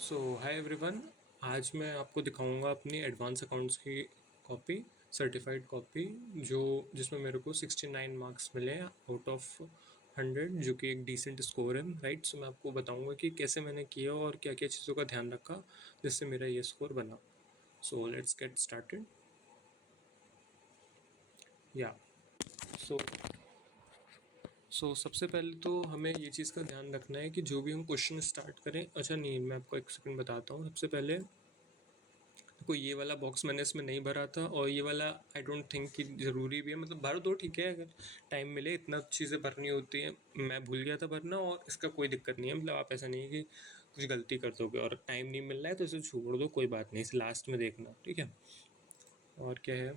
सो hi everyone. आज मैं आपको दिखाऊंगा अपनी एडवांस अकाउंट्स की कॉपी, सर्टिफाइड कॉपी, जो जिसमें मेरे को 69 मार्क्स मिले हैं आउट ऑफ 100, जो कि एक डिसेंट स्कोर है। राइट, सो मैं आपको बताऊंगा कि कैसे मैंने किया और क्या क्या चीज़ों का ध्यान रखा जिससे मेरा ये स्कोर बना। So let's get started. या सो सबसे पहले तो हमें ये चीज़ का ध्यान रखना है कि जो भी हम क्वेश्चन स्टार्ट करें, अच्छा नहीं, मैं आपको एक सेकंड बताता हूँ। सबसे पहले देखो, ये वाला बॉक्स मैंने इसमें नहीं भरा था और ये वाला आई डोंट थिंक कि ज़रूरी भी है। मतलब भर दो, ठीक है, अगर टाइम मिले। इतना चीज़ें भरनी होती हैं, मैं भूल गया था भरना, और इसका कोई दिक्कत नहीं है। मतलब आप ऐसा नहीं है कि कुछ गलती कर दोगे और टाइम नहीं मिल रहा है तो इसे छोड़ दो, कोई बात नहीं, इसे लास्ट में देखना, ठीक है। और क्या है,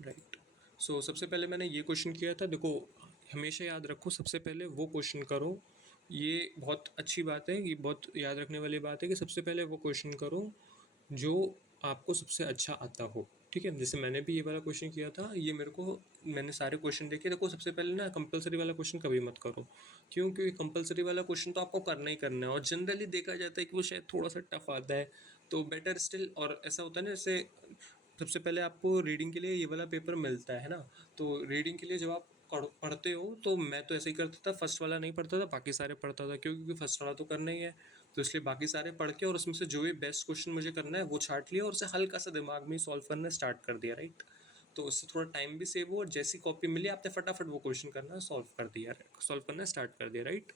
राइट। सबसे पहले मैंने ये क्वेश्चन किया था। देखो, हमेशा याद रखो, सबसे पहले वो क्वेश्चन करो। ये बहुत अच्छी बात है, ये बहुत याद रखने वाली बात है कि सबसे पहले वो क्वेश्चन करो जो आपको सबसे अच्छा आता हो, ठीक है। जैसे मैंने भी ये वाला क्वेश्चन किया था, ये मेरे को, मैंने सारे क्वेश्चन देखे। देखो, सबसे पहले ना कंपलसरी वाला क्वेश्चन कभी मत करो। क्यों? क्योंकि कंपलसरी वाला क्वेश्चन तो आपको करना ही करना है और जनरली देखा जाता है कि वो शायद थोड़ा सा टफ आता है। तो बेटर स्टिल, और ऐसा होता है ना, जैसे सबसे पहले आपको रीडिंग के लिए ये वाला पेपर मिलता है ना। तो रीडिंग के लिए जब आप पढ़ते हो, तो मैं तो ऐसे ही करता था, फर्स्ट वाला नहीं पढ़ता था, बाकी सारे पढ़ता था। क्योंकि फर्स्ट वाला तो करना ही है, तो इसलिए बाकी सारे पढ़ के और उसमें से जो भी बेस्ट क्वेश्चन मुझे करना है वो छांट लिया और उसे हल्का सा दिमाग में सॉल्व करना स्टार्ट कर दिया। राइट, तो उससे थोड़ा टाइम भी सेव हो और जैसी कॉपी मिली आपने फटाफट वो क्वेश्चन करना सॉल्व करना स्टार्ट कर दिया। राइट,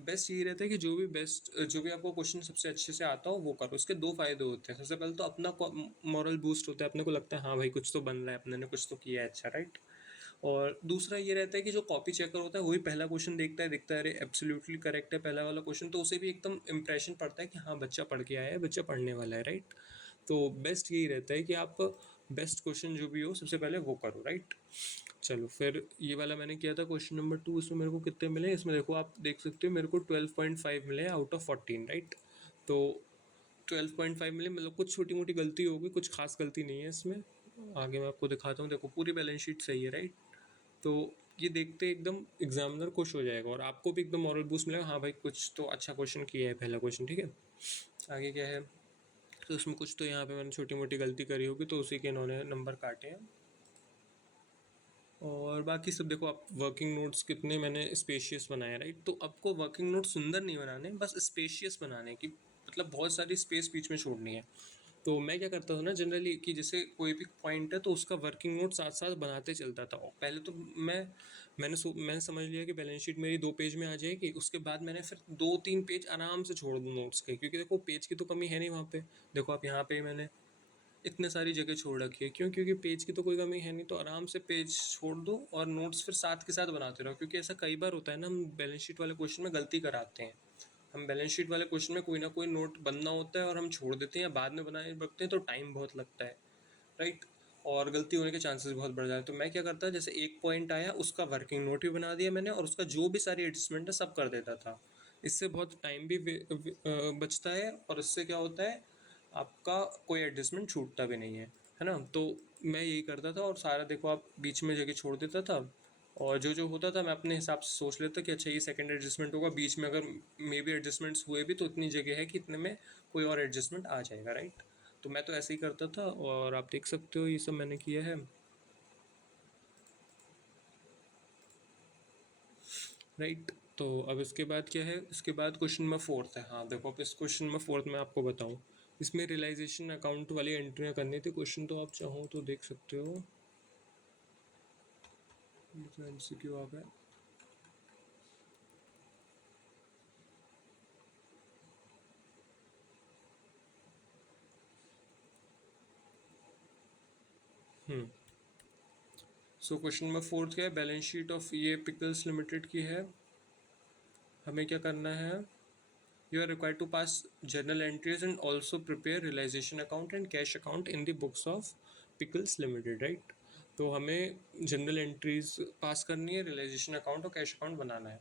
बेस्ट यही रहता है कि जो भी आपको क्वेश्चन सबसे अच्छे से आता हो वो करो। उसके दो फायदे होते हैं। सबसे पहले तो अपना मॉरल बूस्ट होता है, अपने को लगता है हाँ भाई कुछ तो बन रहा है, अपने ने कुछ तो किया है अच्छा। राइट, और दूसरा ये रहता है कि जो कॉपी चेकर होता है वही पहला क्वेश्चन देखता है, दिखता है अरे एब्सोल्युटली करेक्ट है पहला वाला क्वेश्चन, तो उसे भी एकदम इंप्रेशन पड़ता है कि हाँ बच्चा पढ़ के आया है, बच्चा पढ़ने वाला है। राइट, तो बेस्ट यही रहता है कि आप बेस्ट क्वेश्चन जो भी हो सबसे पहले वो करो। राइट, चलो फिर ये वाला मैंने किया था क्वेश्चन नंबर 2। इसमें मेरे को कितने मिले? इसमें देखो, आप देख सकते हो, मेरे को 12.5 मिले आउट ऑफ 14। राइट, तो 12.5 मिले, मतलब कुछ छोटी मोटी गलती होगी, कुछ खास गलती नहीं है इसमें। आगे मैं आपको दिखाता हूँ। देखो, पूरी बैलेंस शीट सही है। राइट, तो ये देखते एकदम एग्जामिनर खुश हो जाएगा और आपको भी एकदम मॉरल बूस्ट मिलेगा, हाँ भाई कुछ तो अच्छा क्वेश्चन किया है पहला क्वेश्चन, ठीक है। आगे क्या है, तो इसमें कुछ तो यहाँ पे मैंने छोटी मोटी गलती करी होगी तो उसी के इन्होंने नंबर काटे हैं। और बाकी सब देखो, आप वर्किंग नोट्स कितने मैंने स्पेशियस बनाए। राइट, तो आपको वर्किंग नोट सुंदर नहीं बनाने, बस स्पेशियस बनाने की, मतलब बहुत सारी स्पेस बीच में छोड़नी है। तो मैं क्या करता था ना जनरली, कि जैसे कोई भी पॉइंट है तो उसका वर्किंग नोट साथ साथ बनाते चलता था। और पहले तो मैंने समझ लिया कि बैलेंस शीट मेरी 2 पेज में आ जाएगी। उसके बाद मैंने फिर 2-3 पेज आराम से छोड़ दूँ नोट्स के, क्योंकि देखो पेज की तो कमी है नहीं वहाँ पे। देखो आप, यहाँ पे मैंने इतने सारी जगह छोड़ रखी है। क्यों? क्योंकि पेज की तो कोई कमी है नहीं, तो आराम से पेज छोड़ दो और नोट्स फिर साथ के साथ बनाते रहो। क्योंकि ऐसा कई बार होता है ना, हम बैलेंस शीट वाले क्वेश्चन में गलती कराते हैं। हम बैलेंस शीट वाले क्वेश्चन में कोई ना कोई नोट बनना होता है और हम छोड़ देते हैं या बाद में बनाए रखते हैं, तो टाइम बहुत लगता है। राइट, और गलती होने के चांसेस बहुत बढ़ जाते हैं। तो मैं क्या करता, जैसे एक पॉइंट आया उसका वर्किंग नोट भी बना दिया मैंने और उसका जो भी सारी एडजस्टमेंट है सब कर देता था। इससे बहुत टाइम भी बचता है और इससे क्या होता है, आपका कोई एडजस्टमेंट छूटता भी नहीं है ना। तो मैं यही करता था और सारा देखो आप बीच में जगह छोड़ देता था। और जो जो होता था मैं अपने हिसाब से सोच लेता कि अच्छा ये सेकंड एडजस्टमेंट होगा, बीच में अगर मे बी एडजस्टमेंट्स हुए भी तो इतनी जगह है कि इतने में कोई और एडजस्टमेंट आ जाएगा। राइट, तो मैं तो ऐसे ही करता था और आप देख सकते हो ये सब मैंने किया है। राइट, तो अब इसके बाद क्या है, इसके बाद क्वेश्चन नंबर 4 है। हाँ देखो, अब इस क्वेश्चन नंबर 4 में आपको बताऊँ, इसमें रियलाइजेशन अकाउंट वाली एंट्रियाँ करनी थी। क्वेश्चन तो आप चाहो तो देख सकते हो, MCQ आ गया। क्वेश्चन नंबर 4 क्या है, बैलेंस शीट ऑफ ये पिकल्स लिमिटेड की है। हमें क्या करना है, you are required to pass journal entries and also prepare realisation account and cash account in the books of pickles limited. Right, तो हमें जनरल एंट्रीज पास करनी है, रियलाइजेशन अकाउंट और कैश अकाउंट बनाना है।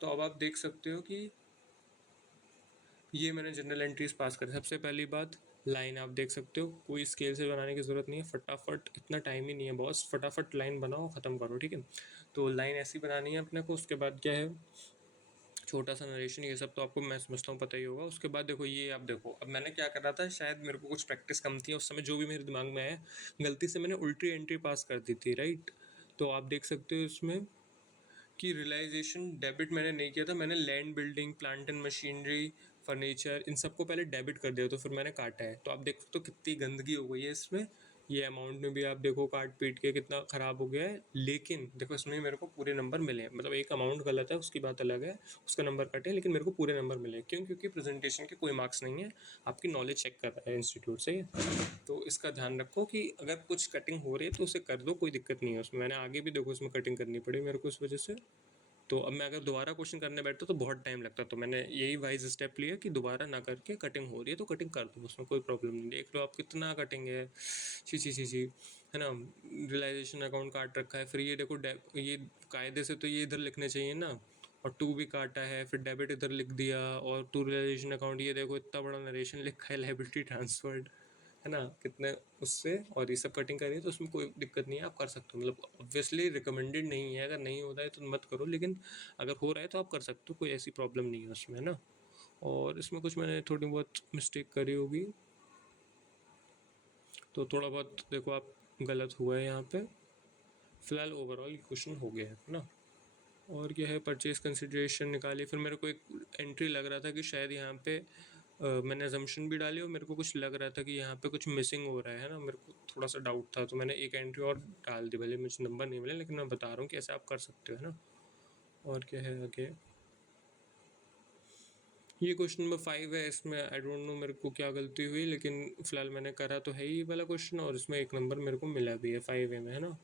तो अब आप देख सकते हो कि ये मैंने जनरल एंट्रीज पास करी। सबसे पहली बात, लाइन आप देख सकते हो, कोई स्केल से बनाने की ज़रूरत नहीं है, फटाफट, इतना टाइम ही नहीं है बॉस, फटाफट लाइन बनाओ ख़त्म करो, ठीक है। तो लाइन ऐसी बनानी है अपने को। उसके बाद क्या है, छोटा सा नरेशन, ये सब तो आपको मैं समझता हूँ पता ही होगा। उसके बाद देखो ये, आप देखो अब मैंने क्या कर रहा था, शायद मेरे को कुछ प्रैक्टिस कम थी उस समय, जो भी मेरे दिमाग में है, गलती से मैंने उल्टी एंट्री पास कर दी थी, राइट। तो आप देख सकते हो इसमें कि रियलाइजेशन डेबिट मैंने नहीं किया था, मैंने land, building, plant and machinery, furniture, इन सबको पहले डेबिट कर दिया, तो फिर मैंने काटा है। तो आप देख सकते हो कितनी गंदगी हो गई है इसमें। ये अमाउंट में भी आप देखो काट पीट के कितना ख़राब हो गया है, लेकिन देखो इसमें मेरे को पूरे नंबर मिले हैं। मतलब एक अमाउंट गलत है उसकी बात अलग है, उसका नंबर कटे, लेकिन मेरे को पूरे नंबर मिले। क्यों? क्योंकि प्रेजेंटेशन के कोई मार्क्स नहीं है, आपकी नॉलेज चेक कर रहा है इंस्टीट्यूट से। तो इसका ध्यान रखो कि अगर कुछ कटिंग हो रही है तो उसे कर दो, कोई दिक्कत नहीं है उसमें। मैंने आगे भी देखो इसमें कटिंग करनी पड़ी मेरे को इस वजह से। तो अब मैं अगर दोबारा क्वेश्चन करने बैठता तो बहुत टाइम लगता, तो मैंने यही वाइज स्टेप लिया कि दोबारा ना करके, कटिंग हो रही है तो कटिंग कर दो, उसमें कोई प्रॉब्लम नहीं। देख लो आप कितना कटिंग है, ची है ना। रियलाइजेशन अकाउंट काट रखा है, फिर ये देखो ये कायदे से तो ये इधर लिखने चाहिए ना, और टू भी काटा है, फिर डेबिट इधर लिख दिया, और टू रियलाइजेशन अकाउंट, ये देखो इतना बड़ा नरेशन लिखा है, लाइबिलिटी ट्रांसफर्ड, है ना, कितने उससे, और ये सब कटिंग करिए, तो उसमें कोई दिक्कत नहीं है, आप कर सकते हो। मतलब ऑब्वियसली रिकमेंडेड नहीं है, अगर नहीं होता है तो मत करो, लेकिन अगर हो रहा है तो आप कर सकते हो, कोई ऐसी प्रॉब्लम नहीं है उसमें, है ना। और इसमें कुछ मैंने थोड़ी बहुत मिस्टेक करी होगी, तो थोड़ा बहुत देखो आप गलत हुआ है यहाँ पे। फिलहाल ओवरऑल ये क्वेश्चन हो गया है ना। और क्या है, परचेज कंसिडरेशन निकाली, फिर मेरे को एक एंट्री लग रहा था कि शायद यहाँ पे मैंने अजम्पशन भी डाली, और मेरे को कुछ लग रहा था कि यहाँ पे कुछ मिसिंग हो रहा है ना, मेरे को थोड़ा सा डाउट था, तो मैंने एक एंट्री और डाल दी। भले मुझे नंबर नहीं मिले, लेकिन मैं बता रहा हूँ कि ऐसे आप कर सकते हो, है ना। और क्या है आगे, ये क्वेश्चन नंबर 5 है। इसमें आई डोंट नो मेरे को क्या गलती हुई, लेकिन फिलहाल मैंने करा तो है ही वाला क्वेश्चन, और इसमें एक नंबर मेरे को मिला भी है 5A में, है ना।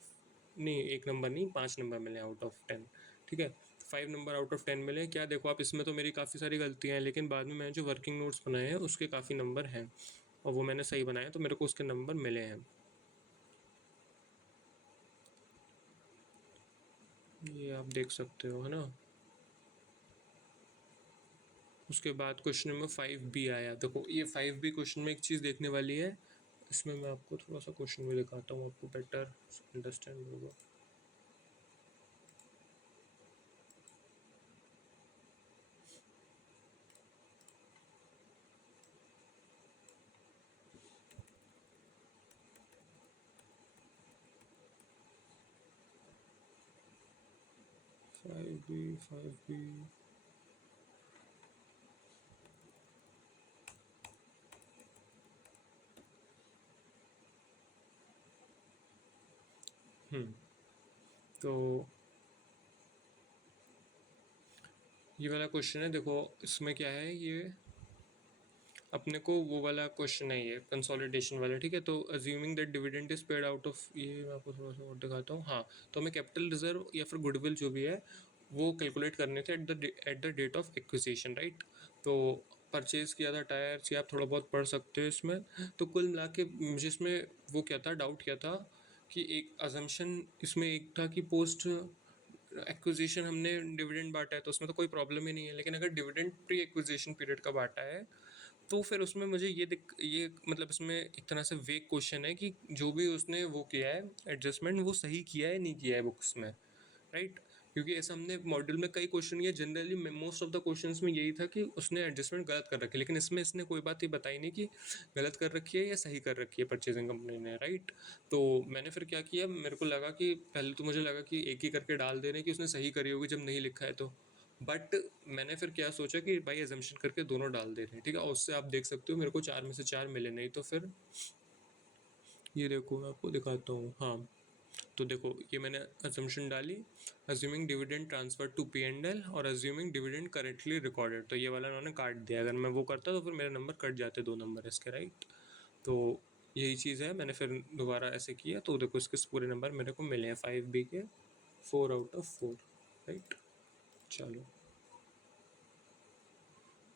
नहीं, एक नंबर नहीं, 5 नंबर मिले आउट ऑफ 10, ठीक है। 5 नंबर आउट ऑफ 10 मिले। क्या देखो आप, इसमें तो मेरी काफ़ी सारी गलतियाँ हैं, लेकिन बाद में मैंने जो वर्किंग नोट्स बनाए हैं उसके काफ़ी नंबर हैं, और वो मैंने सही बनाए, तो मेरे को उसके नंबर मिले हैं। ये आप देख सकते हो, है ना। उसके बाद क्वेश्चन नंबर 5B आया। देखो ये 5B क्वेश्चन में एक चीज़ देखने वाली है, इसमें मैं आपको थोड़ा सा क्वेश्चन में दिखाता हूँ, आपको बेटर अंडरस्टैंड होगा। फाइव बी तो ये वाला क्वेश्चन है। देखो इसमें क्या है, ये अपने को वो वाला क्वेश्चन है, ये कंसोलिडेशन वाला, ठीक है। तो assuming that dividend is paid out of, ये मैं आपको थोड़ा सा और दिखाता हूँ। हाँ, तो हमें कैपिटल रिजर्व या फिर गुडविल जो भी है वो कैलकुलेट करने थे at the date of acquisition, right. तो परचेज़ किया था टायर्स, या आप थोड़ा बहुत पढ़ सकते हो इसमें। तो कुल मिला के मुझे इसमें वो क्या था, डाउट क्या था, कि एक अजम्पशन इसमें एक था कि पोस्ट एक्विजिशन हमने डिविडेंड बांटा है, तो उसमें तो कोई प्रॉब्लम ही नहीं है। लेकिन अगर डिविडेंड प्री एक्विजिशन पीरियड का बांटा है, तो फिर उसमें मुझे ये मतलब इसमें एक तरह से वेग क्वेश्चन है कि जो भी उसने वो किया है एडजस्टमेंट, वो सही किया है नहीं किया है बुक्स में, राइट। क्योंकि ऐसा हमने मॉड्यूल में कई क्वेश्चन किए, generally most of the questions में यही था कि उसने एडजस्टमेंट गलत कर रखी है, लेकिन इसमें इसने कोई बात ये बताई नहीं कि गलत कर रखी है या सही कर रखी है परचेजिंग कंपनी ने, राइट। तो मैंने फिर क्या किया, मेरे को लगा कि पहले तो मुझे लगा कि एक ही करके डाल दे रहे हैं कि उसने सही करी होगी जब नहीं लिखा है तो, बट मैंने फिर क्या सोचा कि भाई एजम्पशन करके दोनों डाल दे रहे हैं, ठीक है। और उससे आप देख सकते हो मेरे को 4 में से 4 मिले, नहीं तो फिर ये देखो मैं आपको दिखाता हूँ। हाँ, तो देखो ये मैंने अजम्पशन डाली, assuming dividend transfer to P&L और अज्यूमिंग डिविडेंड करेक्टली रिकॉर्डेड, तो ये वाला उन्होंने काट दिया। अगर मैं वो करता तो फिर मेरे नंबर कट जाते, 2 नंबर इसके, राइट। तो यही चीज़ है, मैंने फिर दोबारा ऐसे किया, तो देखो इसके पूरे नंबर मेरे को मिले हैं 5B के 4 आउट ऑफ 4, राइट। चलो,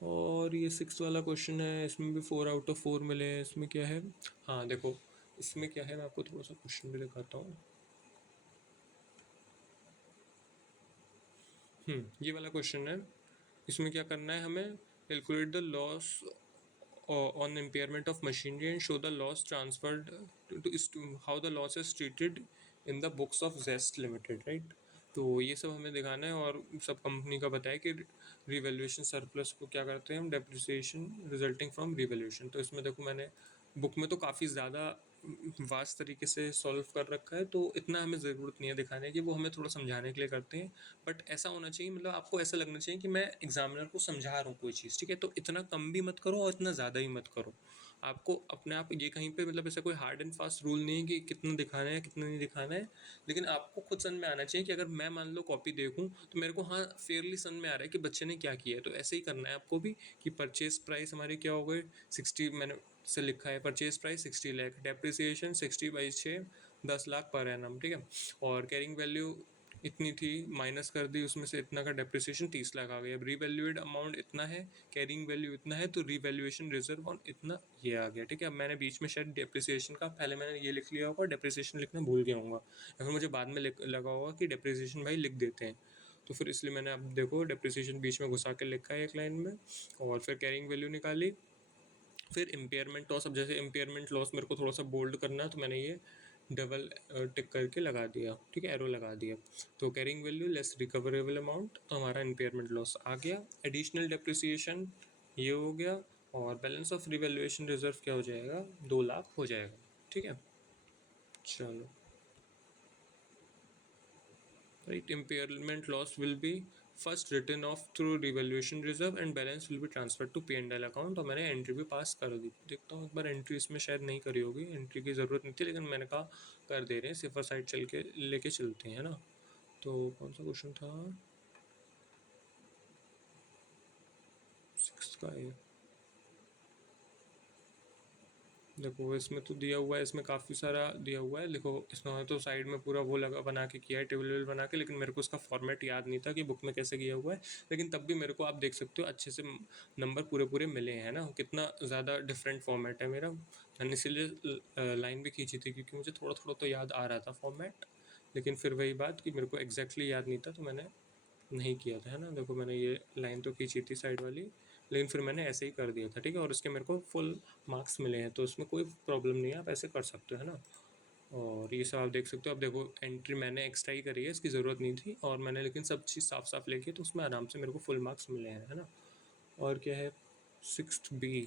और ये 6 वाला क्वेश्चन है, इसमें भी 4 आउट ऑफ 4 मिले हैं। इसमें क्या है, हाँ देखो इसमें क्या है, मैं आपको थोड़ा सा क्वेश्चन भी दिखाता हूँ। ये वाला क्वेश्चन है, इसमें क्या करना है हमें, calculate the loss on impairment of machinery and show the loss transferred to how the loss is treated in the books of Jest Limited, right. तो ये सब हमें दिखाना है और सब कंपनी का बताया कि रिवैल्यूएशन सरप्लस को क्या करते हैं हम, डेप्रिसिएशन रिजल्टिंग फ्रॉम रिवैल्यूएशन। तो इसमें देखो मैंने बुक में तो काफ़ी ज़्यादा वास्ट तरीके से सॉल्व कर रखा है, तो इतना हमें ज़रूरत नहीं है दिखाने की, वो हमें थोड़ा समझाने के लिए करते हैं। बट ऐसा होना चाहिए, मतलब आपको ऐसा लगना चाहिए कि मैं एग्जामिनर को समझा रहा हूँ कोई चीज़, ठीक है। तो इतना कम भी मत करो और इतना ज़्यादा ही मत करो। आपको अपने आप ये कहीं पे मतलब ऐसा कोई हार्ड एंड फास्ट रूल नहीं है कि कितना दिखाना है कितना नहीं दिखाना है, लेकिन आपको खुद समझ में आना चाहिए कि अगर मैं मान लो कॉपी देखूं तो मेरे को हाँ फेयरली समझ में आ रहा है कि बच्चे ने क्या किया है। तो ऐसे ही करना है आपको भी कि परचेज प्राइस हमारी क्या हो गई 60, मैंने से लिखा है purchase price 60 lakh, depreciation 60/6 10 lakh per annum, ठीक है। और कैरिंग वैल्यू इतनी थी, माइनस कर दी उसमें से इतना का, डेप्रिसिएशन 30 लाख आ गया। अब रीवैल्यूएड अमाउंट इतना है, कैरिंग वैल्यू इतना है, तो रीवैल्यूएशन रिजर्व ऑन इतना ये आ गया, ठीक है। अब मैंने बीच में शायद डेप्रिसिएशन का पहले मैंने ये लिख लिया होगा, डेप्रिसिएशन लिखना भूल गया हूँ, या फिर मुझे बाद में लगा होगा कि डेप्रिसिएशन भाई लिख देते हैं, तो फिर इसलिए मैंने अब देखो डेप्रिसिएशन बीच में घुसा के लिखा है एक लाइन में। और फिर कैरिंग वैल्यू निकाली, फिर इम्पेयरमेंट लॉस। अब जैसे इम्पेयरमेंट लॉस मेरे को थोड़ा सा बोल्ड करना है, तो मैंने ये डबल टिक करके लगा दिया, ठीक है, एरो लगा दिया। तो carrying value less recoverable amount, तो हमारा इम्पेयरमेंट लॉस आ गया। एडिशनल डेप्रिसिएशन ये हो गया, और बैलेंस ऑफ रिवैल्यूएशन रिजर्व क्या हो जाएगा, 2 लाख हो जाएगा, ठीक है। चलो, right, impairment loss will be first written off through revaluation reserve and balance will be transferred to P&L account। और मैंने एंट्री भी पास कर दी, देखता हूँ एक बार एंट्री इसमें शायद नहीं करी होगी, एंट्री की ज़रूरत नहीं थी, लेकिन मैंने कहा कर दे रहे हैं, सिफर साइड चल के लेके चलते हैं, है ना। तो कौन सा क्वेश्चन था, 6 का है। देखो इसमें तो दिया हुआ है, इसमें काफ़ी सारा दिया हुआ है, देखो इसमें तो साइड में पूरा वो लगा बना के किया है, टेबल बना के, लेकिन मेरे को इसका फॉर्मेट याद नहीं था कि बुक में कैसे किया हुआ है। लेकिन तब भी मेरे को आप देख सकते हो अच्छे से नंबर पूरे पूरे मिले हैं ना, कितना ज़्यादा डिफरेंट फॉर्मेट है मेरा। मैंने इसीलिए लाइन भी खींची थी, क्योंकि मुझे थोड़ा थोड़ा तो याद आ रहा था फॉर्मेट, लेकिन फिर वही बात कि मेरे को एग्जैक्टली याद नहीं था, तो मैंने नहीं किया था, है ना। देखो मैंने ये लाइन तो खींची थी साइड वाली, लेकिन फिर मैंने ऐसे ही कर दिया था, ठीक है। और इसके मेरे को फुल मार्क्स मिले हैं, तो इसमें कोई प्रॉब्लम नहीं है, आप ऐसे कर सकते हो, है ना। और ये सब आप देख सकते हो। अब देखो एंट्री मैंने एक्स्ट्रा ही करी है, इसकी ज़रूरत नहीं थी, और मैंने लेकिन सब चीज़ साफ साफ लिखी है, तो उसमें आराम से मेरे को फुल मार्क्स मिले हैं, है ना। और क्या है, 6B,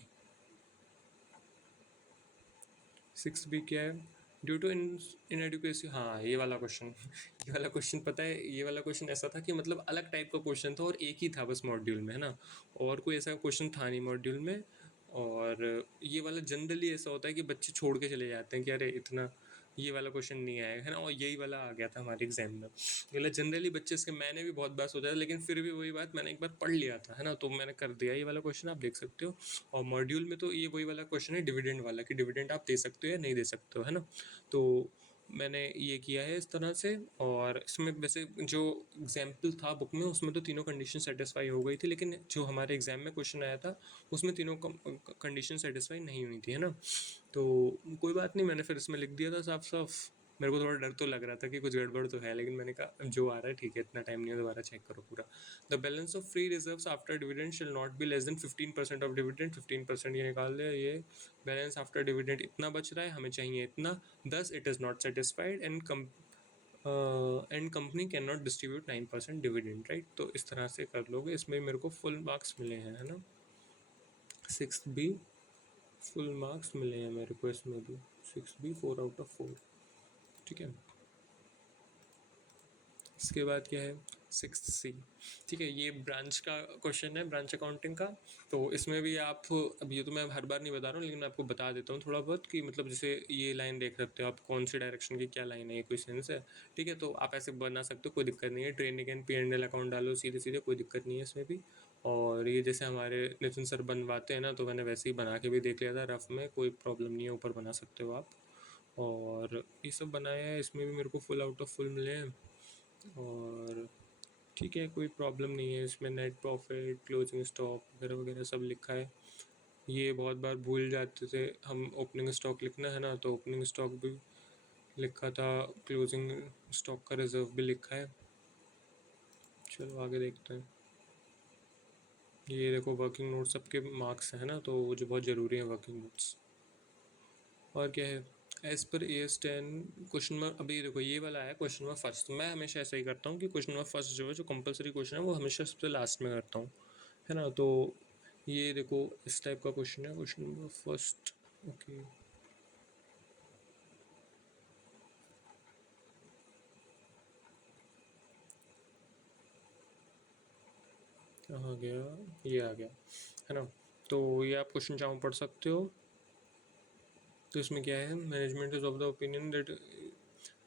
6B क्या है, ड्यू टू इन एडुकेसी, हाँ ये वाला क्वेश्चन ये वाला क्वेश्चन पता है, ये वाला क्वेश्चन ऐसा था कि मतलब अलग टाइप का क्वेश्चन था, और एक ही था बस मॉड्यूल में, है ना, और कोई ऐसा क्वेश्चन था नहीं मॉड्यूल में। और ये वाला जनरली ऐसा होता है कि बच्चे छोड़ के चले जाते हैं कि अरे इतना ये वाला क्वेश्चन नहीं आया, है ना, और यही वाला आ गया था हमारे एग्जाम में। मतलब जनरली बच्चे इसके, मैंने भी बहुत बार सोचा था, लेकिन फिर भी वही बात, मैंने एक बार पढ़ लिया था, है ना, तो मैंने कर दिया ये वाला क्वेश्चन, आप देख सकते हो। और मॉड्यूल में तो ये वही वाला क्वेश्चन है डिविडेंड वाला, कि डिविडेंड आप दे सकते हो या नहीं दे सकते हो, है ना। तो मैंने ये किया है इस तरह से। और इसमें वैसे जो एग्जाम्पल था बुक में, उसमें तो तीनों कंडीशन सेटिस्फाई हो गई थी, लेकिन जो हमारे एग्जाम में क्वेश्चन आया था उसमें तीनों कंडीशन सेटिस्फाई नहीं हुई थी, है ना। तो कोई बात नहीं, मैंने फिर इसमें लिख दिया था साफ साफ। मेरे को थोड़ा डर तो लग रहा था कि कुछ गड़बड़ तो है, लेकिन मैंने कहा जो आ रहा है ठीक है, इतना टाइम नहीं है, दोबारा चेक करो पूरा। The balance of free reserves after dividend shall not be less than 15% of dividend, 15% ये निकाल दे, ये बैलेंस आफ्टर डिविडेंड इतना बच रहा है, हमें चाहिए इतना, thus it is not satisfied and company can not distribute 9% dividend, right. तो इस तरह से कर लोगे, इसमें मेरे को फुल मार्क्स मिले हैं, है ना। 6B फुल मार्क्स मिले हैं मेरे को इसमें भी, 6B 4/4, ठीक है। इसके बाद क्या है, 6C, ठीक है। ये ब्रांच का क्वेश्चन है, ब्रांच अकाउंटिंग का। तो इसमें भी आप, अब ये तो मैं हर बार नहीं बता रहा हूँ, लेकिन मैं आपको बता देता हूँ थोड़ा बहुत, कि मतलब जैसे ये लाइन देख सकते हो आप, कौन सी डायरेक्शन की क्या लाइन है, ये कोई सेंस है, ठीक है। तो आप ऐसे बना सकते हो, कोई दिक्कत नहीं है। ट्रेनिंग एंड P&L अकाउंट डालो सीधे सीधे, कोई दिक्कत नहीं है इसमें भी। और ये जैसे हमारे नितिन सर बनवाते हैं ना, तो मैंने वैसे ही बना के भी देख लिया था रफ में, कोई प्रॉब्लम नहीं है, ऊपर बना सकते हो आप। और ये सब बनाया है, इसमें भी मेरे को फुल आउट ऑफ फुल मिले हैं। और ठीक है, कोई प्रॉब्लम नहीं है इसमें। नेट प्रॉफिट, क्लोजिंग स्टॉक वगैरह वगैरह सब लिखा है। ये बहुत बार भूल जाते थे हम, ओपनिंग स्टॉक लिखना है ना, तो ओपनिंग स्टॉक भी लिखा था, क्लोजिंग स्टॉक का रिजर्व भी लिखा है। चलो आगे देखते हैं। ये देखो वर्किंग नोट्स सबके मार्क्स है ना, तो जो बहुत ज़रूरी है वर्किंग नोट्स। और क्या है, as per AS10 question mark, अभी देखो ये वाला है क्वेश्चन मार्क फर्स्ट। मैं हमेशा ऐसा ही करता हूँ कि क्वेश्चन मार्क फर्स्ट जो है, जो कंपलसरी क्वेश्चन है, वो हमेशा सबसे लास्ट में करता हूँ, है ना। तो ये देखो इस टाइप का क्वेश्चन है, क्वेश्चन नंबर फर्स्ट। ओके, कहाँ गया, ये आ गया, है ना। तो ये आप क्वेश्चन चाहो पढ़ सकते हो। तो इसमें क्या है, management is of the opinion that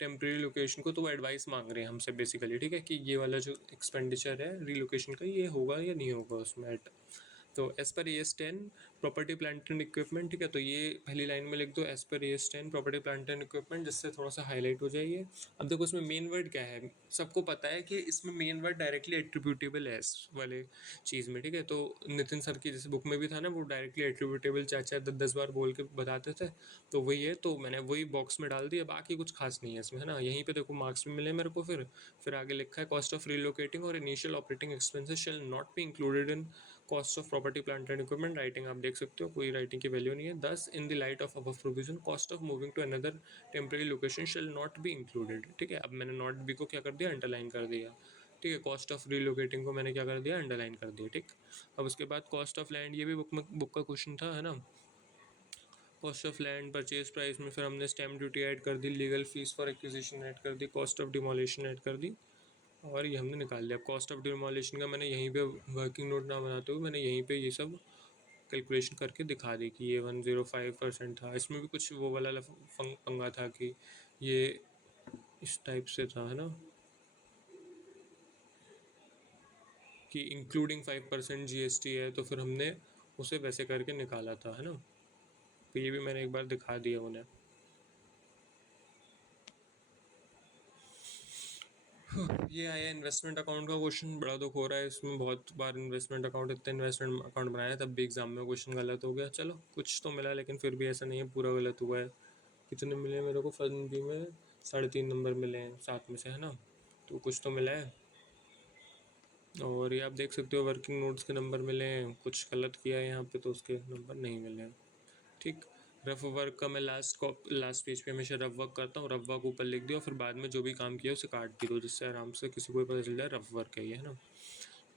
temporary location को, तो वो एडवाइस मांग रहे हैं हमसे बेसिकली, ठीक है, कि ये वाला जो एक्सपेंडिचर है रीलोकेशन का, ये होगा या नहीं होगा उसमें। तो as per AS10 property plant and equipment, ठीक है। तो ये पहली लाइन में लिख दो, as per AS10 property plant and equipment, जिससे थोड़ा सा हाईलाइट हो जाइए। अब देखो इसमें मेन वर्ड क्या है, सबको पता है कि इसमें मेन वर्ड डायरेक्टली एट्रीब्यूटेबल है इस वाले चीज़ में, ठीक है। तो नितिन सर की जैसे बुक में भी था ना, वो डायरेक्टली एट्रीब्यूटेबल 4-4 10-10 बार बोल के बताते थे, तो वही है। तो मैंने वही बॉक्स में डाल दिया, बाकी कुछ खास नहीं है इसमें, है ना। यहीं पे देखो मार्क्स भी मिले मेरे को। फिर आगे लिखा है, कॉस्ट ऑफ रिलोकेटिंग और initial operating expenses shell not be included in cost of property plant and equipment. Writing आप देख सकते हो, कोई राइटिंग की वैल्यू नहीं है। Thus in the light of above provision cost of moving to another temporary location shall not be included, ठीक है। अब मैंने नॉट बी को क्या कर दिया, अंडरलाइन कर दिया, ठीक है। कॉस्ट ऑफ रीलोकेटिंग को मैंने क्या कर दिया, अंडरलाइन कर दिया, ठीक। अब उसके बाद कॉस्ट ऑफ लैंड, ये भी बुक का क्वेश्चन था, है ना। Cost of land purchase price में फिर हमने स्टैम्प ड्यूटी ऐड कर दी, legal fee for acquisition add कर दी, कॉस्ट ऑफ डिमोलिशन ऐड कर दी, और ये हमने निकाल लिया। कॉस्ट ऑफ डिमोलिशन का मैंने यहीं पे वर्किंग नोट ना बनाते हुए मैंने यहीं पे ये सब कैलकुलेशन करके दिखा दी कि ये 105% था। इसमें भी कुछ वो वाला पंगा था कि ये इस टाइप से था, है ना, कि इंक्लूडिंग 5% GST है, तो फिर हमने उसे वैसे करके निकाला था, है ना। तो ये भी मैंने एक बार दिखा दिया उन्हें। ये आया इन्वेस्टमेंट अकाउंट का क्वेश्चन, बड़ा दुख हो रहा है, इसमें बहुत बार इन्वेस्टमेंट अकाउंट, इतने इन्वेस्टमेंट अकाउंट बनाया तब भी एग्जाम में क्वेश्चन गलत हो गया। चलो कुछ तो मिला, लेकिन फिर भी ऐसा नहीं है पूरा गलत हुआ है। कितने मिले मेरे को फर्स्ट बी में, 3.5 नंबर मिले हैं 7 में से, है ना। तो कुछ तो मिला है। और ये आप देख सकते हो वर्किंग नोट्स के नंबर मिले हैं, कुछ गलत किया है यहाँ पे तो उसके नंबर नहीं मिले हैं, ठीक। रफ वर्क का मैं लास्ट पेज पे हमेशा रफ वर्क करता हूँ, रफ वर्क ऊपर लिख दिया, फिर बाद में जो भी काम किया उसे काट भी दो, जिससे आराम से किसी को भी पता चल जाए रफ वर्क है ये, है ना।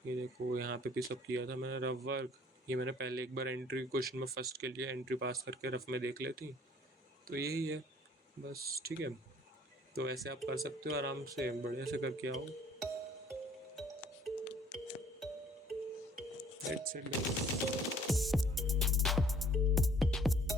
ये देखो यहाँ पे भी सब किया था मैंने रफ वर्क। ये मैंने पहले एक बार एंट्री क्वेश्चन में फर्स्ट के लिए एंट्री पास करके रफ में देख लेती, तो यही है बस, ठीक है। तो ऐसे आप कर सकते हो आराम से, बढ़िया से करके आओ। That's it, guys.